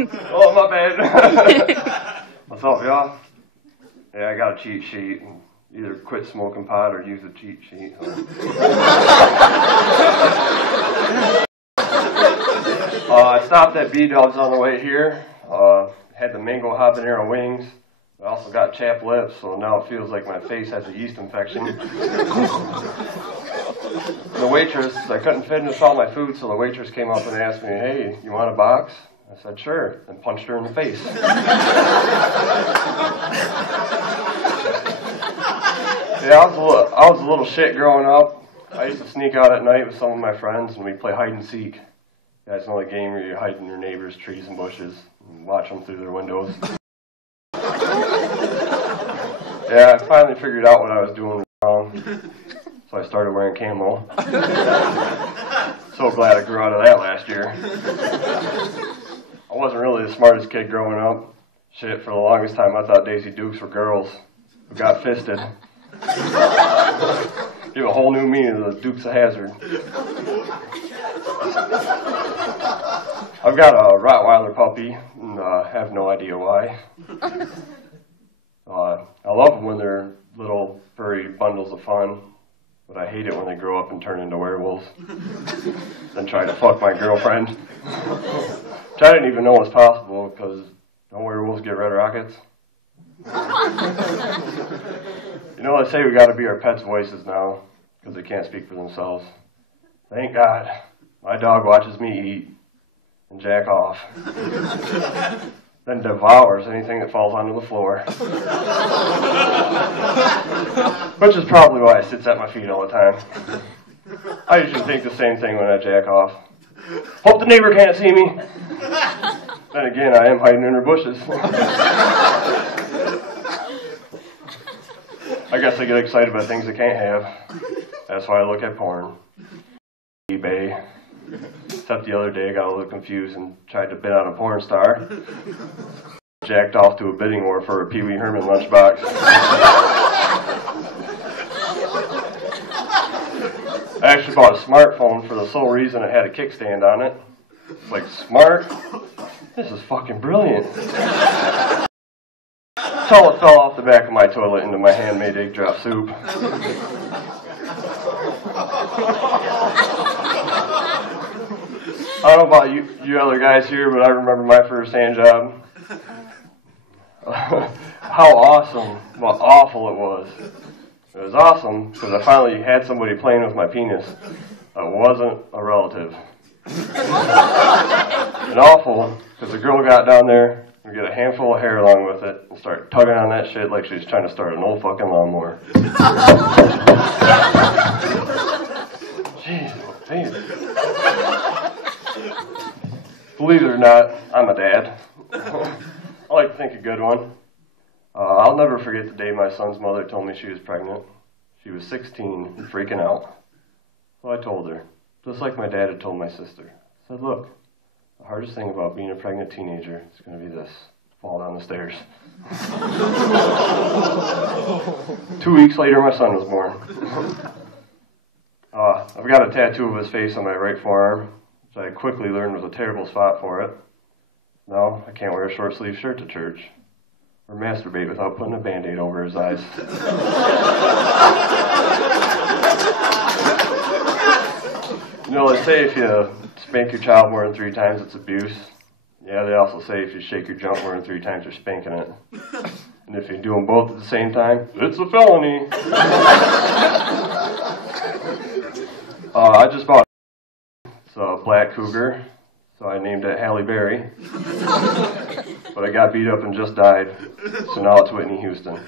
Oh, my bad. What's up, y'all? Yeah, I got a cheat sheet. Either quit smoking pot or use a cheat sheet. I stopped at B-Dubs on the way here. Had the mango habanero wings. I also got chapped lips, so now it feels like my face has a yeast infection. The waitress, I couldn't finish all my food, so the waitress came up and asked me, "Hey, you want a box?" I said, "Sure," and punched her in the face. Yeah, I was a little shit growing up. I used to sneak out at night with some of my friends, and we'd play hide and seek. You guys know the game where you hide in your neighbors' trees and bushes and watch them through their windows. Yeah, I finally figured out what I was doing wrong, so I started wearing camo. So glad I grew out of that last year. I wasn't really the smartest kid growing up. Shit, for the longest time I thought Daisy Dukes were girls who got fisted. Give a whole new meaning to the Dukes of Hazzard. I've got a Rottweiler puppy, and have no idea why. I love them when they're little furry bundles of fun, but I hate it when they grow up and turn into werewolves. Then try to fuck my girlfriend. Which I didn't even know was possible, because don't werewolves get red rockets? You know, they say we got to be our pets' voices now, because they can't speak for themselves. Thank God, my dog watches me eat and jack off, then devours anything that falls onto the floor. Which is probably why it sits at my feet all the time. I usually think the same thing when I jack off. Hope the neighbor can't see me. Then again, I am hiding in her bushes. I guess I get excited about things I can't have. That's why I look at porn. eBay. Except the other day I got a little confused and tried to bid on a porn star. Jacked off to a bidding war for a Pee Wee Herman lunchbox. I actually bought a smartphone for the sole reason it had a kickstand on it. It's like, smart? This is fucking brilliant. Until it fell off the back of my toilet into my handmade egg drop soup. I don't know about you other guys here, but I remember my first hand job. How awesome, well, awful it was. It was awesome because I finally had somebody playing with my penis that wasn't a relative. And awful because the girl got down there and get a handful of hair along with it and start tugging on that shit like she was trying to start an old fucking lawnmower. Jeez, damn. Believe it or not, I'm a dad. I like to think a good one. I'll never forget the day my son's mother told me she was pregnant. She was 16 and freaking out. So I told her, just like my dad had told my sister. I said, look, the hardest thing about being a pregnant teenager is going to be this, fall down the stairs. 2 weeks later, my son was born. I've got a tattoo of his face on my right forearm, which I quickly learned was a terrible spot for it. Now, I can't wear a short-sleeved shirt to church, or masturbate without putting a Band-Aid over his eyes. You know, they say if you spank your child more than 3 times, it's abuse. Yeah, they also say if you shake your junk more than 3 times, you're spanking it. And if you do them both at the same time, it's a felony. I just bought it's a black cougar, so I named it Halle Berry. But I got beat up and just died, so now it's Whitney Houston.